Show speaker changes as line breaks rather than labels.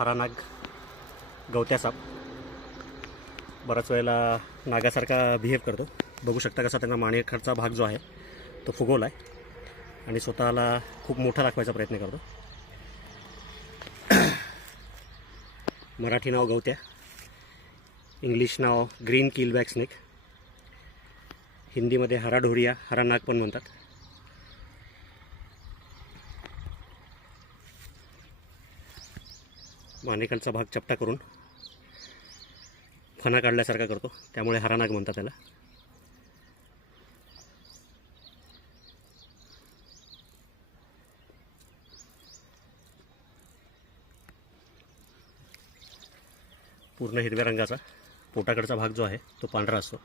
हरानाग गवत्या साप. बऱ्याच वेळेला नागासारखा बिहेव करतो. बघू शकता कसा त्यांना मानेखालचा भाग जो आहे तो फुगवला आहे आणि स्वतःला खूप मोठा दाखवायचा प्रयत्न करतो. मराठी नाव गवत्या इंग्लिश नाव ग्रीन किलबॅक स्नेक हिंदीमध्ये हराढोरिया हरानाग पण म्हणतात. मानेकडचा भाग चपटा करून फणा काढल्यासारखा करतो. त्यामुळे हरानाग म्हणतात त्याला. पूर्ण हिरव्या रंगाचा पोटाकडचा भाग जो आहे तो पांढरा असतो.